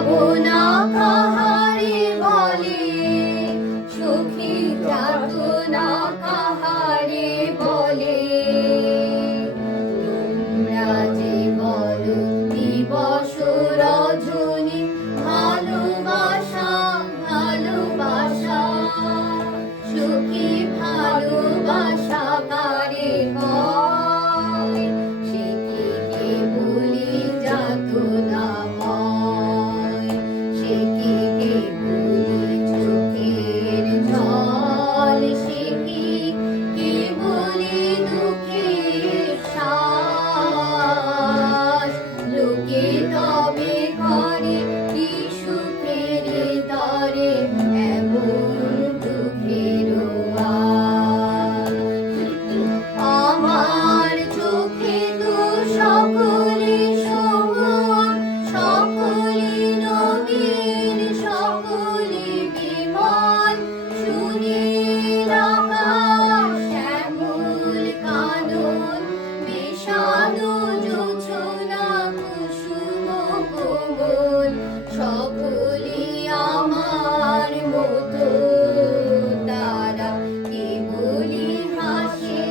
ভাবনা কাহারে বলে, সখী যাতনা কাহারে বলে। তোমরা যে বলো দিবস রজনী, ভালোবাসা ভালোবাসা, সখী ভালোবাসা কারে কয়, সে কি কেবলি যাতনাময়, সে কি কেবলি চোখের জল, সে কি কেবলি দুঃখের শ্বাস। লোকে তবে করে কি সুখের তরে এমন দুঃখের আশ। আমার চোখে তো সকলে সমান, সকলে নবীন, সকলে বিমান। সুনীল আকাশ, শ্যামল কানন, বিষাদু জোছনা, কুসুম কোমল, সকলে আমার মতো। তারা কেবলি হাসে,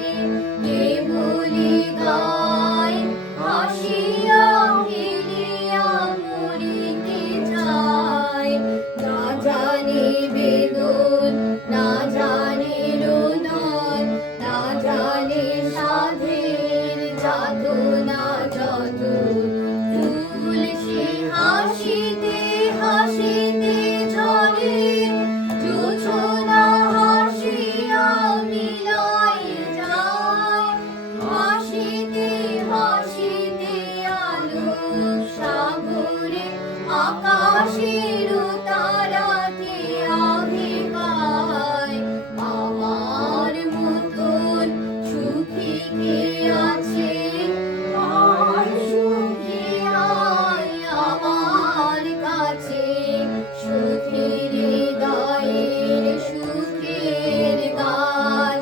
কেবলি গায়, হাসিয়া খেলিয়া মরিতে চায়। না জানে বেদন, না জানে রোদন, না জানে সাধের যাতনা যত। ফুল সে হাসিতে হাসিতে ঝরে, জোছনা হাসিয়া মিলাই যায়। হাসিতে হাসিতে আলোক সাগরে, আকাশের তারাতে আভি পায়। আমার মতন সুখী কে আছে, আর সুখী আয় আমার কাছে। সুখের হৃদয়ের সুখের গান,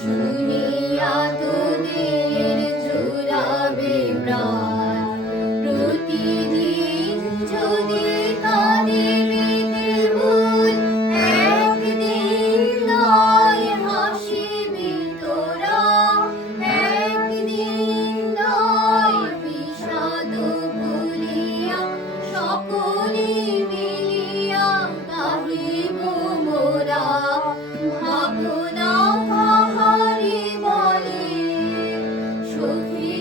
শুনিয়া তোদের জুড়াবে প্রাণ। প্রতিদিন যদি কাঁদিবি কেবল, একদিন নয় হাসিবি তোরা, একদিন নয় বিষাদ ভুলিয়া, সকলে মিলিয়া গাহিব মোরা। ভাবনা কাহারে বলে, সখী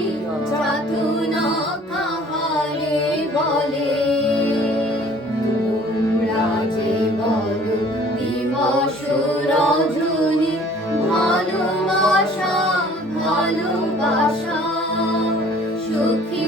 যাতনা কাহারে বলে। তোমরা যে বলো দিবস রজনী, ভালোবাসা ভালোবাসা, সখী